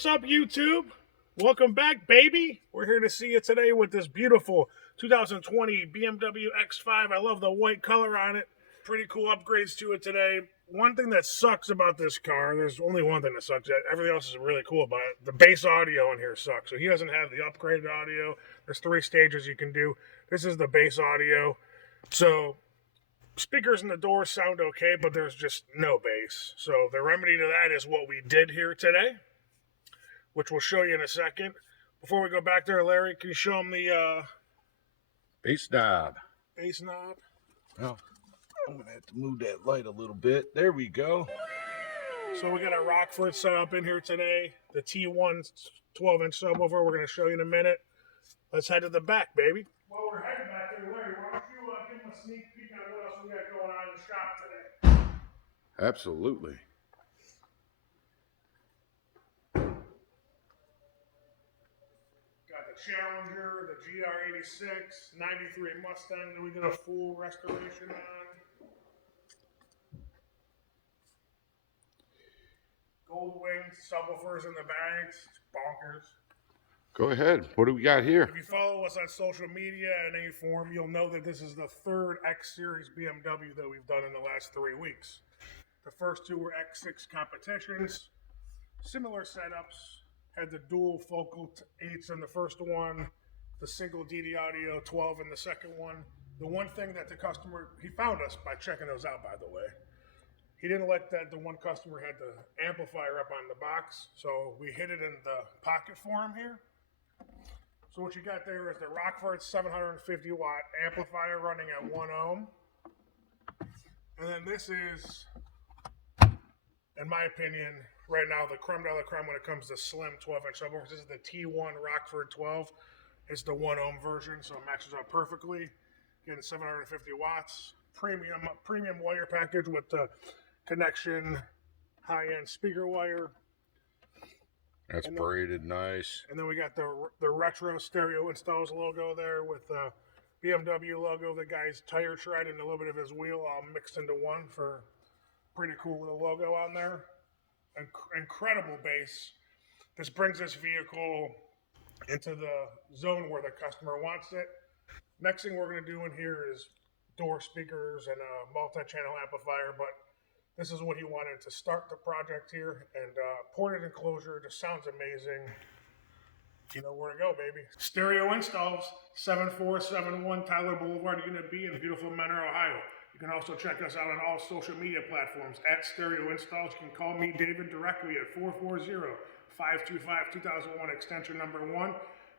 What's up, YouTube? Welcome back, baby. We're here to see you today with this beautiful 2020 BMW X5. I love the white color on it. Pretty cool upgrades to it today. One thing that sucks about this car, there's only one thing that sucks. Everything else is really cool about it. The bass audio in here sucks. So he doesn't have the upgraded audio. There's 3 stages you can do. This is the bass audio. So speakers in the door sound okay, but there's just no bass. So the remedy to that is what we did here today, which we'll show you in a second. Before we go back there, Larry, can you show them the bass knob? Bass knob. Oh, I'm gonna have to move that light a little bit. There we go. So we got a Rockford set up in here today. The T1 12-inch subwoofer. We're gonna show you in a minute. Let's head to the back, baby. While we're heading back there, Larry, why don't you give them a sneak peek on what else we got going on in the shop today? Absolutely. Challenger, the GR86, 93 Mustang that we did a full restoration on. Gold wings, subwoofers in the bags, bonkers. Go ahead. What do we got here? If you follow us on social media in any form, you'll know that this is the 3rd X Series BMW that we've done in the last 3 weeks. The first 2 were X6 competitions, similar setups. Had the dual focal 8s in the first one, the single DD audio 12 in the second one. The one thing that the customer, he found us by checking those out, by the way. He didn't like that the one customer had the amplifier up on the box, so we hid it in the pocket for him here. So what you got there is the Rockford 750 watt amplifier running at 1 ohm. And then this is, in my opinion, right now, the creme de la creme when it comes to slim 12-inch subwoofers. This is the T1 Rockford 12. It's the 1 ohm version, so it matches up perfectly. Getting 750 watts. Premium wire package with the connection, high-end speaker wire. That's braided nice. And then we got the retro stereo installs logo there with the BMW logo, the guy's tire tread, and a little bit of his wheel all mixed into one for pretty cool little logo on there. Incredible bass. This brings this vehicle into the zone where the customer wants it. Next thing we're going to do in here is door speakers and a multi-channel amplifier, but this is what he wanted to start the project here, and ported Enclosure just sounds amazing. You know where to go, baby. Stereo installs, 7471 Tyler Boulevard, Unit B in beautiful Menor, Ohio. You can also check us out on all social media platforms at Stereo Installs. You can call me, David, directly at 440-525-2001, extension number 1.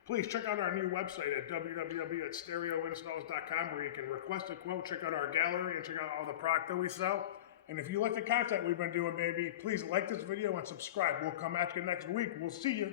Please check out our new website at www.stereoinstalls.com, where you can request a quote, check out our gallery, and check out all the product that we sell. And if you like the content we've been doing, baby, please like this video and subscribe. We'll come at you next week. We'll see you.